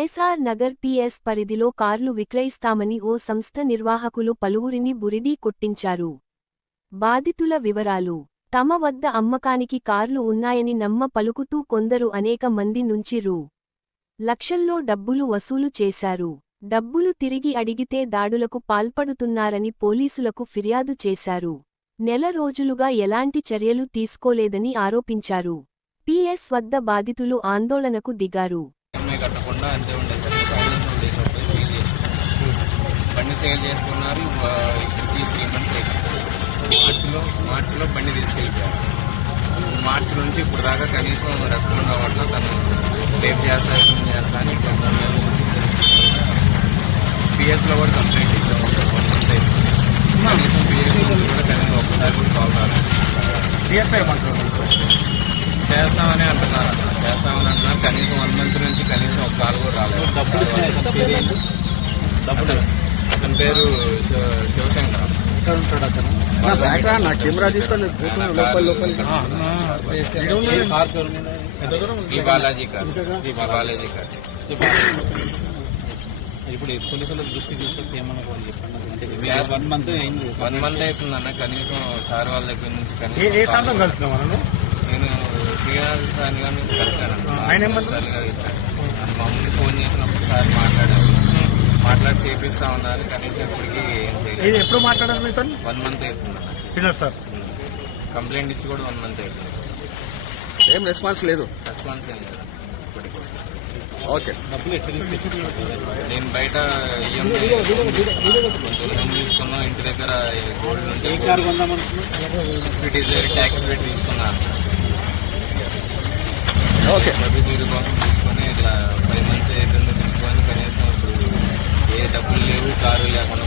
SR Nagar PS పరిధిలో కార్లు విక్రయిస్తామని ఓ సంస్థ నిర్వాహకులు పలువురిని బురిడీ కొట్టించారు. బాధితుల వివరాలు: తమ వద్ద అమ్మకానికి కార్లు ఉన్నాయని నమ్మ పలుకుతూ కొందరు అనేక మంది నుంచి లక్షల్లో డబ్బులు వసూలు చేశారు. డబ్బులు తిరిగి అడిగితే దాడులకు పాల్పడుతున్నారని పోలీసులకు ఫిర్యాదు చేశారు. నెల రోజులుగా ఎలాంటి చర్యలు తీసుకోలేదని ఆరోపించారు. పిఎస్ వద్ద బాధితులు ఆందోళనకు దిగారు. మార్చిలో బండి తీసుకెళ్ళిపోయారు. మార్చి నుంచి ఇప్పుడు దాకా కనీసం రెస్పాండ్ అవ్వట్లా. తను రేపు చేస్తా అని పిఎస్లో కూడా కంప్లైంట్ ఇచ్చాము. కనీసం పిఎస్ కూడా కనీసం ఒక్కసారి కూడా కాల్ రాలేదు. చేస్తామని అంటున్నారు. కనీసం 1 month నుంచి కనీసం ఒక కాల్ కూడా రాలేదు. అతని పేరు శివశంకర్. కెమెరా తీసుకొని శ్రీ బాలాజీ గారు. ఇప్పుడు పోలీసుల దృష్టి తీసుకొస్తే ఏమన్నా చెప్పండి. 1 month అవుతుందన్న. కనీసం సార్ వాళ్ళ దగ్గర నుంచి నేను శ్రీనాథ్ సార్ గారిని కలిశాను. మమ్మల్ని ఫోన్ చేసినప్పుడు సార్ మాట్లాడి చేపిస్తా ఉన్నారు. కనీసం ఇప్పటికీ ఏం చేయలేదు. ఎప్పుడు మాట్లాడారు మీతో? 1 month అవుతుంది సార్. కంప్లైంట్ ఇచ్చి కూడా 1 month అవుతుంది. ఏం రెస్పాన్స్ లేదు. రెస్పాన్స్ ఏం లేదు ఇప్పటికి. ఓకే. నేను బయట తీసుకున్నా. ఇంటి దగ్గర గోల్డ్ నుంచి ట్యాక్స్ పెట్టి తీసుకున్నాను. ఓకే. వీరి కోసం తీసుకొని ఇట్లా 5 months అవుతుంది తీసుకొని కనీసం ఇప్పుడు ఏ డబ్బులు లేవు, కారు లేకుండా